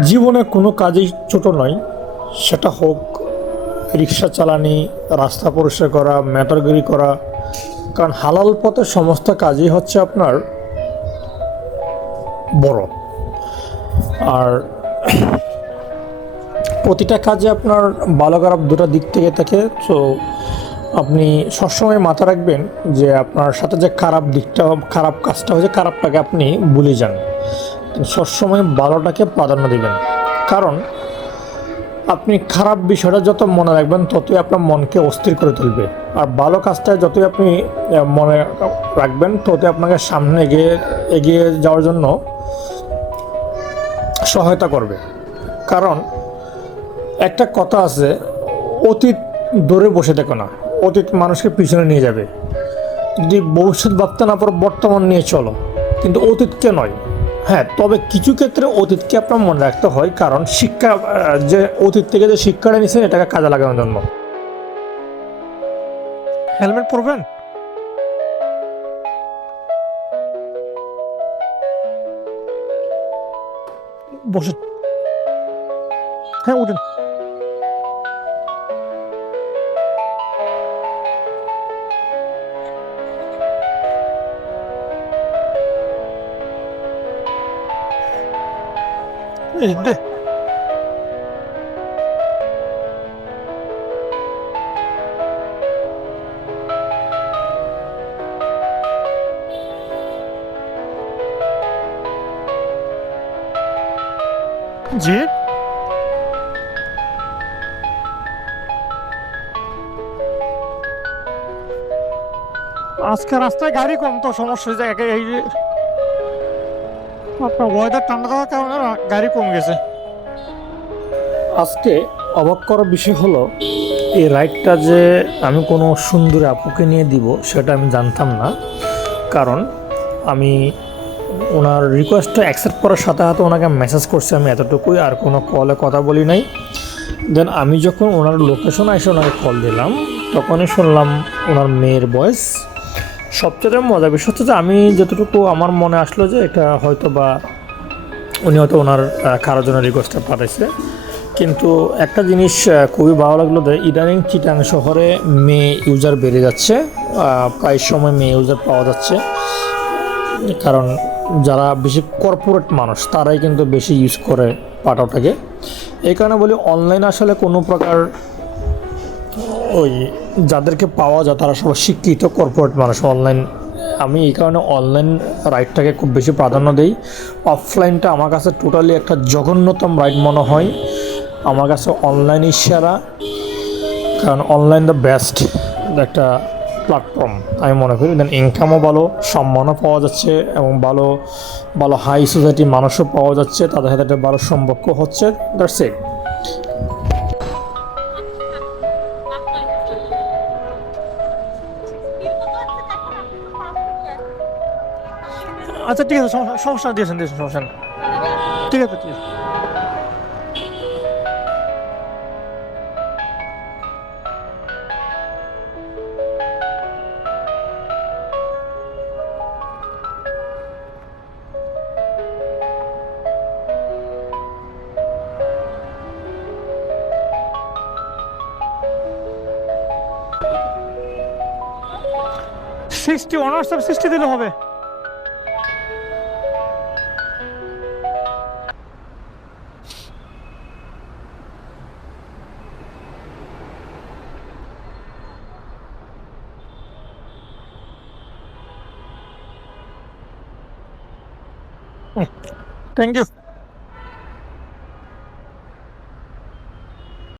জীবনে কোনো কাজই ছোট নয়। সেটা হোক রিক্সা চালানি, রাস্তা পরিষ্কার করা ম্যাটারগিরি করা। কারণ হালাল পথে সমস্ত কাজই হচ্ছে আপনার বড়। আর প্রতিটা কাজে আপনার ভালো খারাপ দুটো দিক থেকে থাকে। তো আপনি সবসময় মাথা রাখবেন যে আপনার সাথে যে খারাপ দিকটা, খারাপ কাজটা হয়েছে, খারাপটাকে আপনি ভুলে যান। সবসময় ভালোটাকে প্রাধান্য দিবেন। কারণ আপনি খারাপ বিষয়টা যত মনে রাখবেন, ততই আপনার মনকে অস্থির করে তুলবে। আর ভালো কাজটা যতই আপনি মনে রাখবেন, ততই আপনাকে সামনে এগিয়ে এগিয়ে যাওয়ার জন্য সহায়তা করবে। কারণ একটা কথা আছে, অতীত দূরে বসে দেখো না। অতীত মানুষকে পিছনে নিয়ে যাবে। যদি ভবিষ্যৎ ভাবতে না পারো, বর্তমান নিয়ে চলো। কিন্তু অতীতকে নয় হ্যাঁ তবে কিছু ক্ষেত্রে অতীতকে আপনার মনে রাখতে হয়, কারণ শিক্ষা যে অতীত থেকে যে শিক্ষাটা নিয়েছেন এটাকে কাজে লাগানোর জন্য। হেলমেট পরবেন? বসে হ্যাঁ উঠেন। দে। জি আজকে রাস্তায় গাড়ি কম তো সমস্যা একে এই আপনার ঠান্ডা থাকার গাড়ি গেছে। আজকে অবাক করার বিষয় হলো, এই রাইডটা যে আমি কোনো সুন্দর আপুকে নিয়ে দিব, সেটা আমি জানতাম না। কারণ আমি ওনার রিকোয়েস্টটা অ্যাকসেপ্ট করার সাথে সাথে ওনাকে মেসেজ করছি আমি এতটুকুই, আর কোনো কলে কথা বলি নাই। দেন আমি যখন ওনার লোকেশন এসে ওনাকে কল দিলাম, তখনই শুনলাম ওনার মেয়ের বয়স সবচেয়ে মজার বিষয় হচ্ছে যে আমি যতটুকু আমার মনে আসলো যে এটা হয়তো বা উনি হয়তো ওনার কারোর জন্য রিকোয়েস্টটা পাঠাইছে। কিন্তু একটা জিনিস খুবই ভালো লাগল যে ইদানিং চিটাং শহরে মেয়ে ইউজার বেড়ে যাচ্ছে প্রায় সময় মেয়ে ইউজার পাওয়া যাচ্ছে। কারণ যারা বেশি কর্পোরেট মানুষ, তারাই কিন্তু বেশি ইউজ করে পাঠাওটাকে এই কারণে বলি অনলাইন আসলে কোনো প্রকার ওই যাদেরকে পাওয়া যায় তারা সবাই শিক্ষিত কর্পোরেট মানুষ অনলাইন আমি এই কারণে অনলাইন রাইডটাকে খুব বেশি প্রাধান্য দিই। অফলাইনটা আমার কাছে টোটালি একটা জঘন্যতম রাইড মনে হয়। আমার কাছে অনলাইনই সেরা, কারণ অনলাইন দ্য বেস্ট একটা প্ল্যাটফর্ম আমি মনে করি। দেন ইনকামও ভালো, সম্মানও পাওয়া যাচ্ছে এবং ভালো ভালো হাই সোসাইটি মানুষও পাওয়া যাচ্ছে। তাদের সাথে একটা ভালো সম্পর্ক হচ্ছে দ্যাটস ইট আচ্ছা ঠিক আছে সমস্যা- সমস্যা না, দিয়েছেন দিয়েছেন সমস্যা না। ঠিক আছে ঠিক আছে সিক্সটি অনার্স সিক্সটি দিলে হবে থ্যাংক ইউ